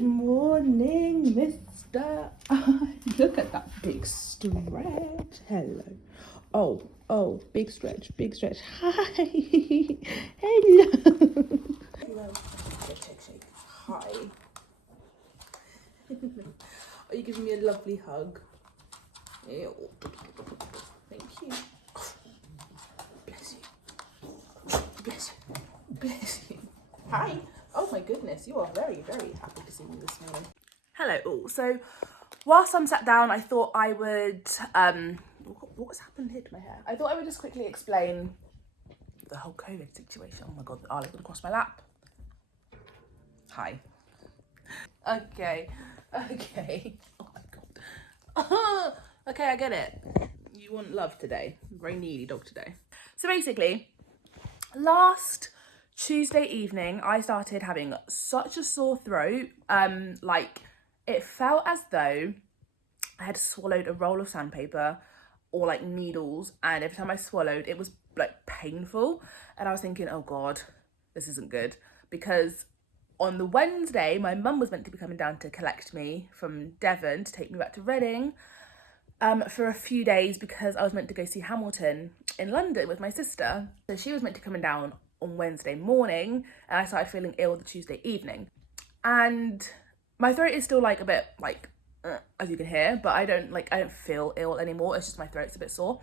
Good morning, Mr. Look at that big stretch. Hello. Oh, big stretch, big stretch. Hi. Hello. Shake. Hi. Are you giving me a lovely hug? Ew. Thank you. Bless you. Bless you. Bless you. Hi. Oh my goodness, you are very, very happy to see me this morning. Hello all. So whilst I'm sat down, I thought I would, what's happened here to my hair? I thought I would just quickly explain the whole COVID situation. Oh my God, the Arla's gonna cross my lap. Hi. Okay. Oh my God. Okay, I get it. You want love today. Very needy dog today. So basically, last Tuesday evening, I started having such a sore throat. Like, it felt as though I had swallowed a roll of sandpaper or like needles, and every time I swallowed, it was like painful. And I was thinking, oh God, this isn't good. Because on the Wednesday, my mum was meant to be coming down to collect me from Devon to take me back to Reading for a few days, because I was meant to go see Hamilton in London with my sister. So she was meant to come down on Wednesday morning, and I started feeling ill the Tuesday evening. And my throat is still like a bit like, as you can hear, but I don't feel ill anymore. It's just my throat's a bit sore,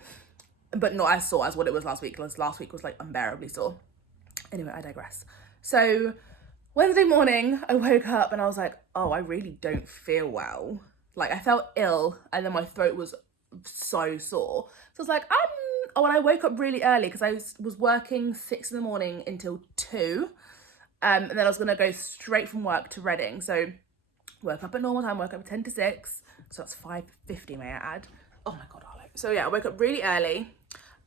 but not as sore as what it was last week, because last week was like unbearably sore. Anyway, I digress. So Wednesday morning, I woke up and I was like, oh, I really don't feel well. Like, I felt ill, and then my throat was so sore. So I was like, oh, and I woke up really early because I was working 6 in the morning until 2. And then I was gonna go straight from work to Reading. So woke up at normal time, woke up 10 to 6. So that's 5:50, may I add. Oh my God, Arlo. So yeah, I woke up really early.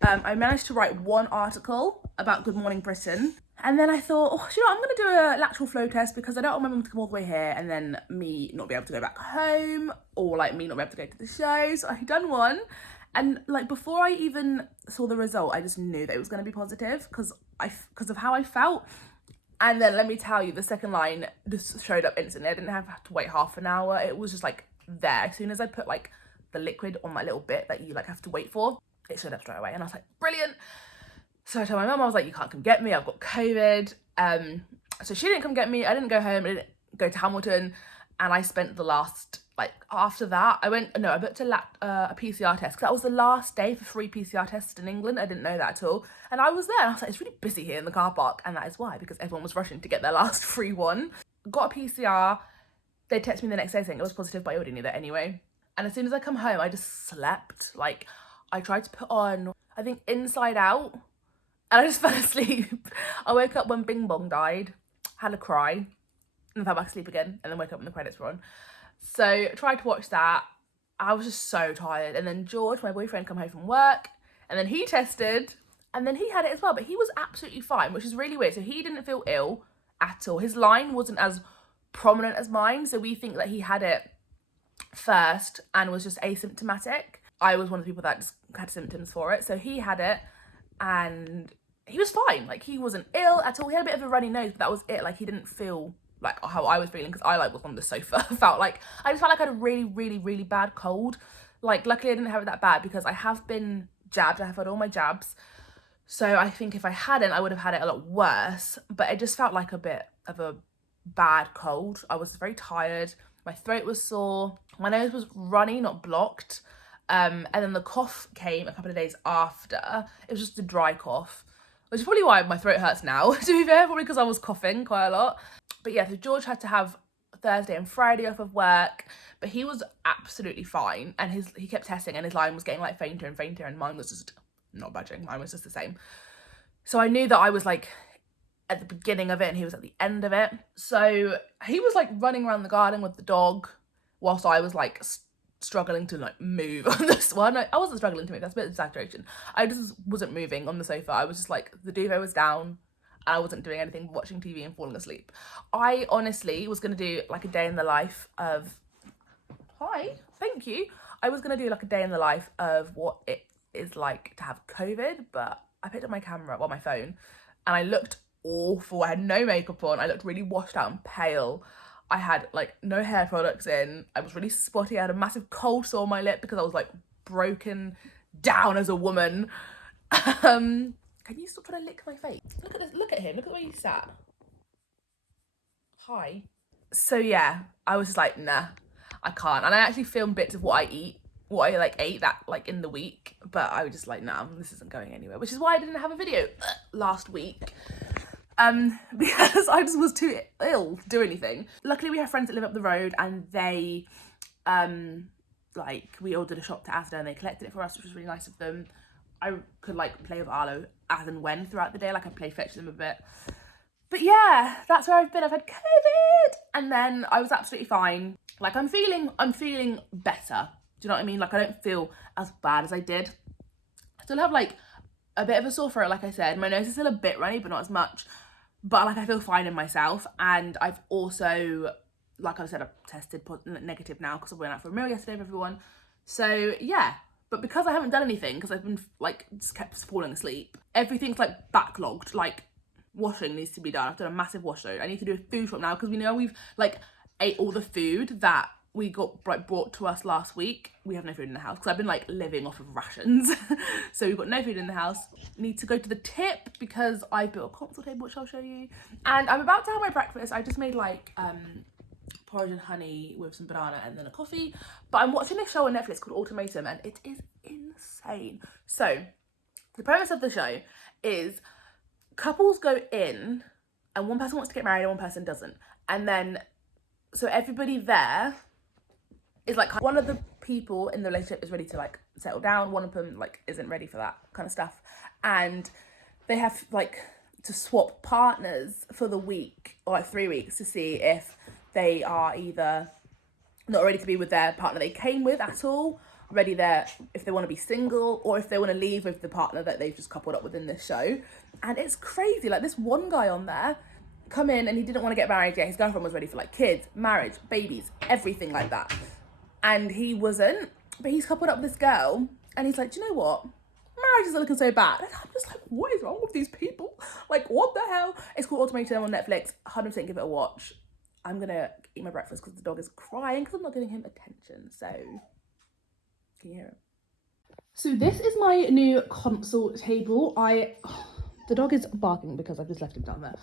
I managed to write one article about Good Morning Britain. And then I thought, oh, you know, I'm going to do a lateral flow test, because I don't want my mum to come all the way here and then me not be able to go back home, or like me not be able to go to the show. So I done one. And like, before I even saw the result, I just knew that it was going to be positive because of how I felt. And then let me tell you, the second line just showed up instantly. I didn't have to wait half an hour. It was just like there. As soon as I put like the liquid on my little bit that you like have to wait for, it showed up straight away. And I was like, brilliant. So I told my mum, I was like, you can't come get me, I've got COVID. So she didn't come get me. I didn't go home. I didn't go to Hamilton. And I spent the last, like, after that, I booked a PCR test, because that was the last day for free PCR tests in England. I didn't know that at all. And I was there, and I was like, it's really busy here in the car park. And that is why, because everyone was rushing to get their last free one. Got a PCR. They texted me the next day saying it was positive, but I already knew that anyway. And as soon as I come home, I just slept. Like, I tried to put on, I think, Inside Out, and I just fell asleep. I woke up when Bing Bong died, had a cry, and fell back asleep again, and then woke up when the credits were on. So tried to watch that. I was just so tired. And then George, my boyfriend, come home from work, and then he tested, and then he had it as well, but he was absolutely fine, which is really weird. So he didn't feel ill at all. His line wasn't as prominent as mine, so we think that he had it first and was just asymptomatic. I was one of the people that just had symptoms for it. So he had it, and he was fine. Like, he wasn't ill at all. He had a bit of a runny nose, but that was it. Like, he didn't feel like how I was feeling, because I like was on the sofa. I just felt like I had a really, really, really bad cold. Like, luckily I didn't have it that bad, because I have been jabbed. I have had all my jabs. So I think if I hadn't, I would have had it a lot worse. But it just felt like a bit of a bad cold. I was very tired. My throat was sore. My nose was runny, not blocked. And then the cough came a couple of days after. It was just a dry cough, which is probably why my throat hurts now, to be fair, probably because I was coughing quite a lot. But yeah, so George had to have Thursday and Friday off of work, but he was absolutely fine. And he kept testing, and his line was getting like fainter and fainter, and mine was just not budging. Mine was just the same. So I knew that I was like at the beginning of it and he was at the end of it. So he was like running around the garden with the dog whilst I was like struggling to like move on this one. I wasn't struggling to move, that's a bit of exaggeration. I just wasn't moving on the sofa. I was just like, the duvet was down and I wasn't doing anything but watching TV and falling asleep. I honestly was going to do like a day in the life of, hi, thank you. I was going to do like a day in the life of what it is like to have COVID, but I picked up my camera, well, my phone, and I looked awful. I had no makeup on. I looked really washed out and pale. I had like no hair products in. I was really spotty. I had a massive cold sore on my lip because I was like broken down as a woman. Can you stop trying to lick my face? Look at this, look at him, look at the way he sat. Hi. So yeah, I was just like, nah, I can't. And I actually filmed bits of what I ate that like in the week, but I was just like, nah, this isn't going anywhere, which is why I didn't have a video last week. Because I just was too ill to do anything. Luckily we have friends that live up the road, and they like we ordered a shop to Asda and they collected it for us, which was really nice of them. I could like play with Arlo as and when throughout the day, like I play fetch them a bit. But yeah, that's where I've been. I've had COVID, and then I was absolutely fine. Like I'm feeling better. Do you know what I mean? Like I don't feel as bad as I did. I still have like a bit of a sore throat, like I said. My nose is still a bit runny, but not as much. But like I feel fine in myself, and I've also, like I said, I've tested negative now because I went out for a meal yesterday with everyone. So yeah, but because I haven't done anything, because I've been like just kept falling asleep, everything's like backlogged. Like washing needs to be done. I've done a massive wash load. I need to do a food shop now because we know we've like ate all the food that we got like brought to us last week. We have no food in the house because I've been like living off of rations. So we've got no food in the house. Need to go to the tip because I built a console table, which I'll show you. And I'm about to have my breakfast. I just made like porridge and honey with some banana and then a coffee. But I'm watching this show on Netflix called Ultimatum, and it is insane. So the premise of the show is couples go in and one person wants to get married and one person doesn't. And then so everybody there is like, one of the people in the relationship is ready to like settle down, one of them like isn't ready for that kind of stuff, and they have like to swap partners for the week or like 3 weeks to see if they are either not ready to be with their partner they came with at all, ready there if they want to be single, or if they want to leave with the partner that they've just coupled up with in this show. And it's crazy. Like this one guy on there come in and he didn't want to get married yet. His girlfriend was ready for like kids, marriage, babies, everything like that. And he wasn't, but he's coupled up with this girl, and he's like, do you know what? Marriage isn't looking so bad. And I'm just like, what is wrong with these people? Like, what the hell? It's called Ultimatum on Netflix. 100% give it a watch. I'm gonna eat my breakfast because the dog is crying because I'm not giving him attention. So, can you hear him? So this is my new console table. The dog is barking because I've just left him down there.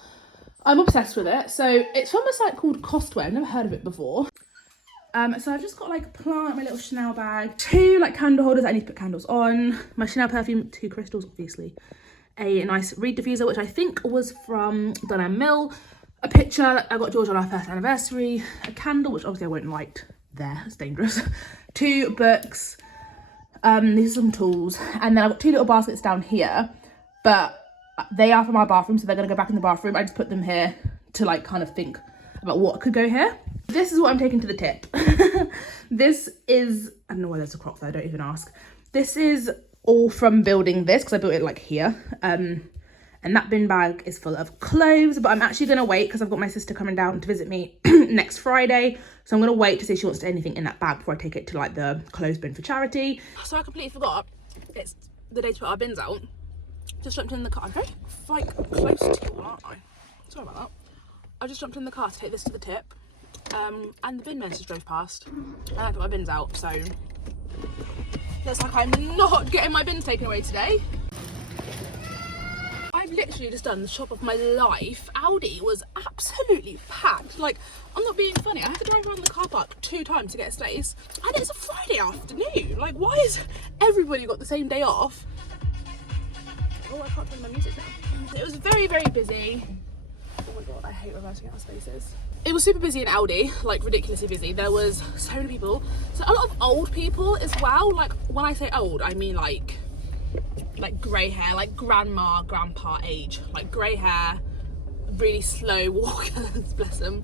I'm obsessed with it. So it's from a site called Costware. I've never heard of it before. So I've just got like my little Chanel bag, 2 like candle holders that I need to put candles on, my Chanel perfume, 2 crystals obviously, a nice reed diffuser which I think was from Dunham Mill, a picture I got George on our first anniversary, a candle which obviously I won't light there, it's dangerous, 2 books, these are some tools, and then I've got 2 little baskets down here, but they are from our bathroom, so they're gonna go back in the bathroom. I just put them here to like kind of think about what could go here. This is what I'm taking to the tip. This is, I don't know why there's a crock there, don't even ask. This is all from building this, because I built it like here. And that bin bag is full of clothes, but I'm actually gonna wait because I've got my sister coming down to visit me next Friday. So I'm gonna wait to see if she wants to do anything in that bag before I take it to like the clothes bin for charity. So I completely forgot, it's the day to put our bins out. Just jumped in the car. I'm very like close to you, aren't I? Sorry about that. I just jumped in the car to take this to the tip. And the bin men just drove past and I put my bins out, so looks like I'm not getting my bins taken away today. I've literally just done the shop of my life. Aldi was absolutely packed. Like, I'm not being funny, I had to drive around the car park 2 times to get a space, and it's a Friday afternoon. Like, why has everybody got the same day off? Oh, I can't turn my music down. It was very, very busy. Oh my god, I hate reversing out of spaces. It was super busy in Aldi, like ridiculously busy. There was so many people. So a lot of old people as well. Like when I say old, I mean like grey hair, like grandma, grandpa age. Like grey hair, really slow walkers, bless them.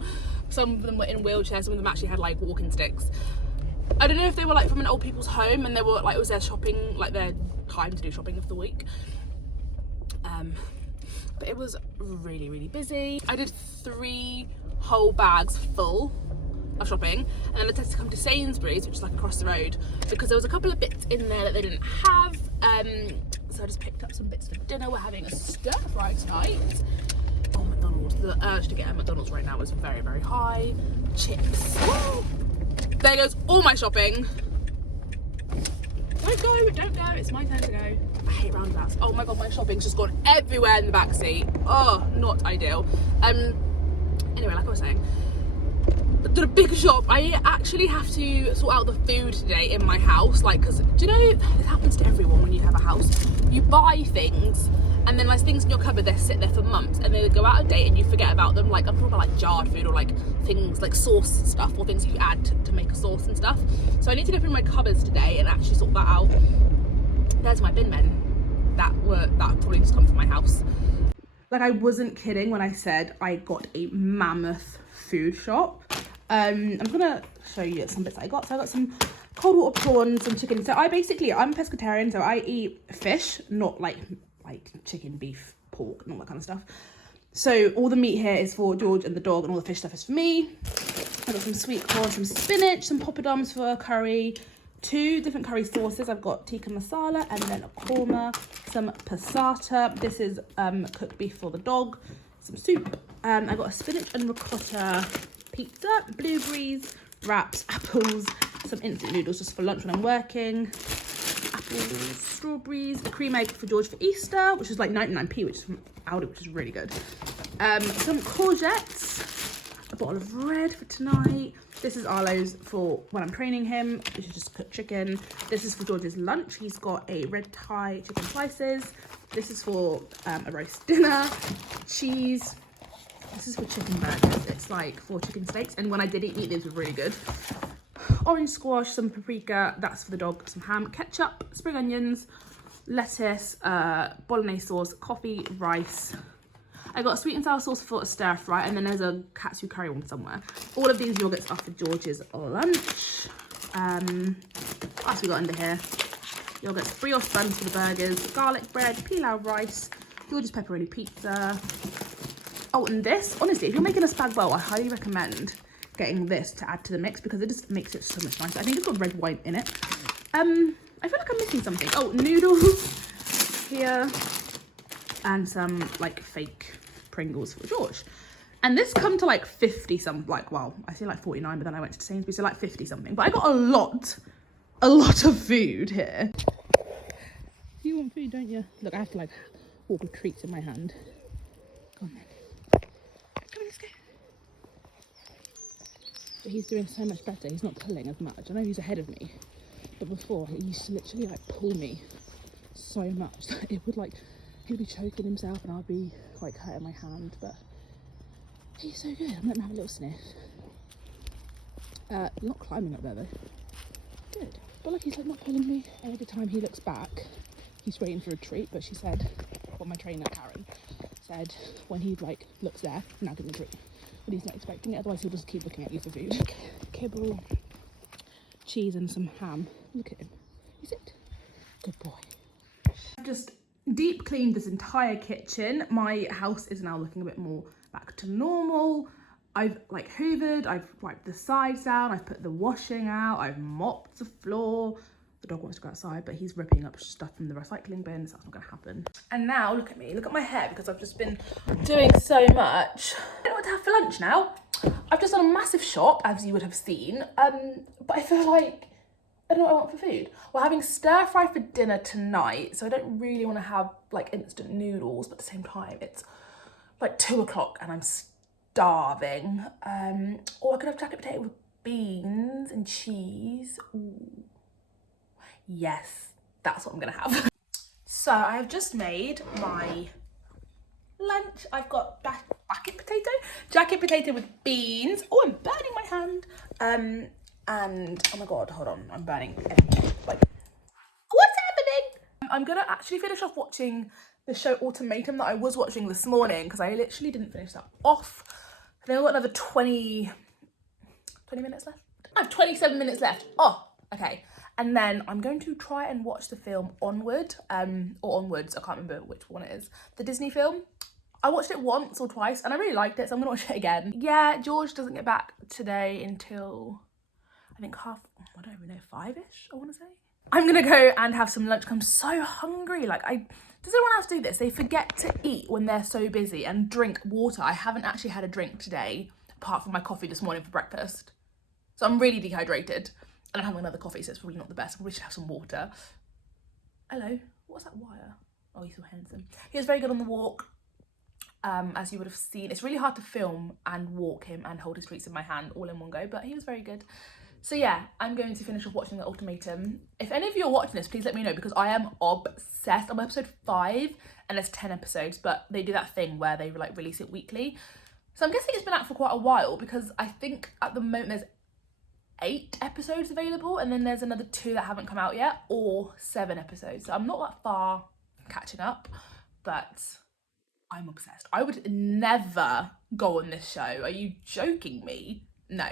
Some of them were in wheelchairs, some of them actually had like walking sticks. I don't know if they were like from an old people's home and they were like, it was their shopping, like their time to do shopping of the week. But it was really, really busy. I did 3 whole bags full of shopping, and then I had to come to Sainsbury's, which is like across the road, because there was a couple of bits in there that they didn't have. So I just picked up some bits for dinner. We're having a stir fry tonight. Oh, McDonald's. McDonald's. The urge to get a McDonald's right now is very, very high. Chips. There goes all my shopping. Don't go, don't go. It's my turn to go. I hate roundabouts. Oh my god, my shopping's just gone everywhere in the back seat. Oh, not ideal. Anyway, like I was saying, did a big shop. I actually have to sort out the food today in my house, like, because do you know this happens to everyone when you have a house? You buy things and then like things in your cupboard, they sit there for months and they go out of date and you forget about them. Like I'm talking about like jarred food or like things like sauce stuff or things that you add to make a sauce and stuff. So I need to go through my cupboards today and actually sort that out. There's my bin men that probably just come from my house. Like I wasn't kidding when I said I got a mammoth food shop. I'm gonna show you some bits I got. So I got some cold water prawns, some chicken. So I'm pescatarian, so I eat fish, not like chicken, beef, pork, and all that kind of stuff. So all the meat here is for George and the dog, and all the fish stuff is for me. I got some sweet corn, some spinach, some poppadoms for curry, 2 different curry sauces. I've got tikka masala and then a korma, some passata. This is cooked beef for the dog, some soup. I got a spinach and ricotta pizza, blueberries, wraps, apples, some instant noodles just for lunch when I'm working, apples, strawberries, a cream egg for George for Easter, which is like 99p, which is from Aldi, which is really good. Some courgettes, a bottle of red for tonight. This is Arlo's for when I'm training him. This is just cooked chicken. This is for George's lunch. He's got a red Thai chicken slices. This is for a roast dinner, cheese. This is for chicken burgers. It's like 4 chicken steaks. And when I did eat meat, these were really good. Orange squash, some paprika. That's for the dog. Some ham, ketchup, spring onions, lettuce, bolognese sauce, coffee, rice. I got a sweet and sour sauce for a stir fry. And then there's a katsu curry one somewhere. All of these yogurts are for George's lunch. What else we got under here? Yogurts, brioche buns for the burgers, garlic bread, pilau rice, George's pepperoni pizza. Oh, and this, honestly, if you're making a spag bowl, I highly recommend getting this to add to the mix because it just makes it so much nicer. I think it's got red wine in it. I feel like I'm missing something. Oh, noodles here and some like fake Pringles for George. And this come to like 50 some, like, well, I say like 49, but then I went to Sainsbury's, so like 50 something. But I got a lot of food here. You want food, don't you? Look, I have to like walk with treats in my hand. Come on, then. Come on, let's go. But he's doing so much better. He's not pulling as much. I know he's ahead of me, but before he used to literally like pull me so much that it would like, he'd be choking himself and I'd be like hurting my hand. But he's so good. I'm letting him have a little sniff. Not climbing up there though. Good. But like he's like not pulling me. And every time he looks back, he's waiting for a treat. But she said, well, my trainer Karen said, when he like looks there, now give him a treat. But he's not expecting it, otherwise he'll just keep looking at you for food. Kibble, cheese and some ham. Look at him. Is it? Good boy. I've just deep cleaned this entire kitchen. My house is now looking a bit more back to normal. I've like hoovered, I've wiped the sides down, I've put the washing out, I've mopped the floor. The dog wants to go outside, but he's ripping up stuff from the recycling bin, so that's not gonna happen. And now, look at me, look at my hair, because I've just been doing so much. I don't know what to have for lunch now. I've just done a massive shop, as you would have seen, but I feel like, I don't know what I want for food. We're having stir fry for dinner tonight, so I don't really want to have like instant noodles, but at the same time, it's like 2 o'clock and I'm starving. Or I could have jacket potato with beans and cheese. Ooh. Yes, that's what I'm gonna have. So I have just made my lunch. I've got jacket potato with beans. Oh, I'm burning my hand. And oh my god, hold on, I'm burning everything. Like, what's happening? I'm gonna actually finish off watching the show Ultimatum that I was watching this morning because I literally didn't finish that off. I think I've got another 20 minutes left. I have 27 minutes left. Oh, okay. And then I'm going to try and watch the film Onward, or Onwards, I can't remember which one it is. The Disney film. I watched it once or twice and I really liked it, so I'm gonna watch it again. Yeah, George doesn't get back today until, I think I don't even know, 5-ish, I wanna say. I'm gonna go and have some lunch. I'm so hungry. Like, does anyone else do this? They forget to eat when they're so busy and drink water. I haven't actually had a drink today, apart from my coffee this morning for breakfast. So I'm really dehydrated. And I'm having another coffee, so it's probably not the best. I probably should have some water. Hello, what's that wire? Oh, he's so handsome. He was very good on the walk, as you would have seen. It's really hard to film and walk him and hold his treats in my hand all in one go, but he was very good. So yeah, I'm going to finish off watching The Ultimatum. If any of you are watching this, please let me know, because I am obsessed. I'm on episode 5 and there's 10 episodes, but they do that thing where they like release it weekly. So I'm guessing it's been out for quite a while, because I think at the moment there's 8 episodes available, and then there's another 2 that haven't come out yet, or 7 episodes. So I'm not that far catching up, but I'm obsessed. I would never go on this show. Are you joking me? No.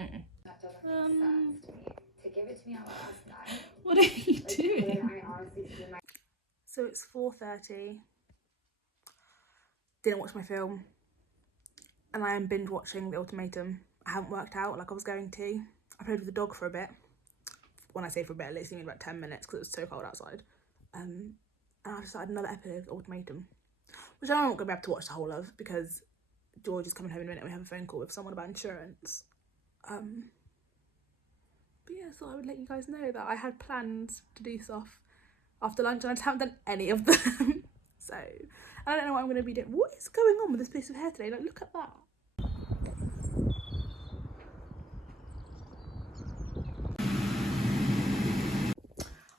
That doesn't make sense to me. To give it to me on last night. What are you doing? I honestly see my. So it's 4:30. Didn't watch my film, and I am binge watching The Ultimatum. I haven't worked out like I was going to. I played with the dog for a bit. When I say for a bit, it literally about 10 minutes because it was so cold outside. And I just started another episode of The Ultimatum, which I'm not going to be able to watch the whole of, because George is coming home in a minute. We have a phone call with someone about insurance. But yeah, so I would let you guys know that I had plans to do stuff after lunch, and I just haven't done any of them. So I don't know what I'm going to be doing. What is going on with this piece of hair today? Like, look at that.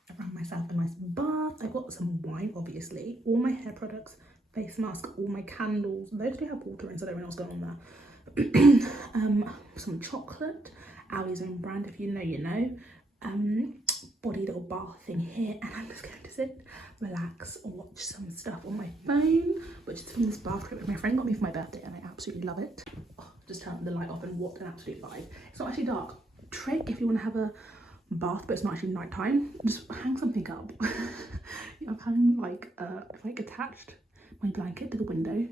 I ran myself a nice bath. I got some wine, obviously, all my hair products, face mask, all my candles. Those do have water in, so I don't know what's going on there. Some chocolate, Ali's own brand, if you know, you know. Body little bath thing here, and I'm just going to sit, relax, watch some stuff on my phone, which is from this bath trip my friend got me for my birthday, and I absolutely love it. Oh, just turned the light off, and what an absolute vibe. It's not actually dark. Trick if you want to have a bath but it's not actually night time, just hang something up. I've hung like attached my blanket to the window.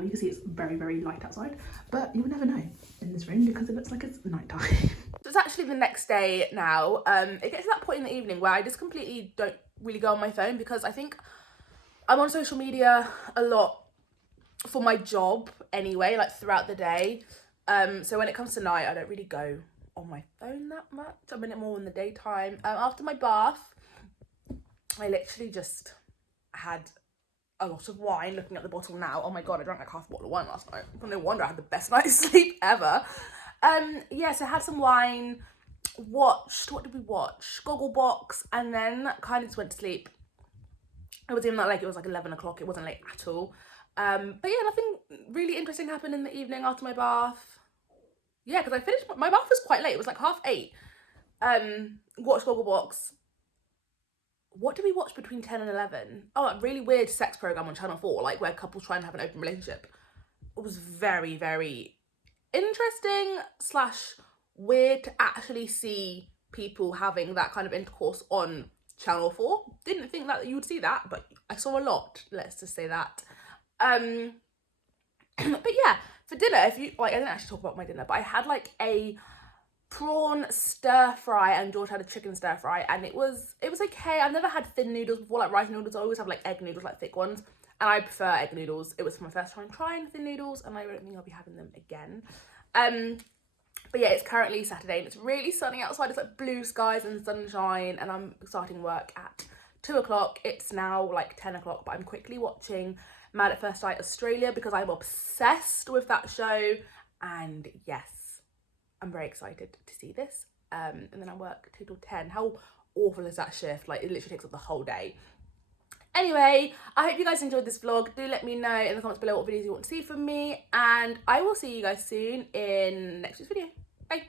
You can see it's very, very light outside, but you will never know in this room because it looks like it's night time. So it's actually the next day now. It gets to that point in the evening where I just completely don't really go on my phone, because I think I'm on social media a lot for my job anyway, like throughout the day. So when it comes to night, I don't really go on my phone that much. I'm in it more in the daytime. After my bath, I literally just had a lot of wine. Looking at the bottle now, oh my god, I drank like half a bottle of wine last night. No wonder I had the best night's sleep ever. Yeah, so I had some wine, watched, what did we watch? Gogglebox, and then kind of just went to sleep. It wasn't even that late, it was like 11 o'clock, it wasn't late at all. But yeah, nothing really interesting happened in the evening after my bath. Yeah, because I finished, my bath was quite late, it was like 8:30. Watched Gogglebox. What did we watch between 10 and 11? Oh, a really weird sex program on Channel 4, like where couples try and have an open relationship. It was very, very interesting / weird to actually see people having that kind of intercourse on Channel 4. Didn't think that you would see that, but I saw a lot, let's just say that. But yeah, for dinner, if you like, I didn't actually talk about my dinner, but I had like a prawn stir fry, and George had a chicken stir fry, and it was okay. I've never had thin noodles before, like rice noodles. I always have like egg noodles, like thick ones, and I prefer egg noodles. It was my first time trying thin noodles, and I don't think I'll be having them again. But yeah, it's currently Saturday and it's really sunny outside. It's like blue skies and sunshine, and I'm starting work at 2 o'clock. It's now like 10 o'clock, but I'm quickly watching Mad at First Sight Australia because I'm obsessed with that show. And yes, I'm very excited to see this. And then I work 2 till 10. How awful is that shift? Like, it literally takes up the whole day. Anyway, I hope you guys enjoyed this vlog. Do let me know in the comments below what videos you want to see from me, and I will see you guys soon in next week's video. Bye.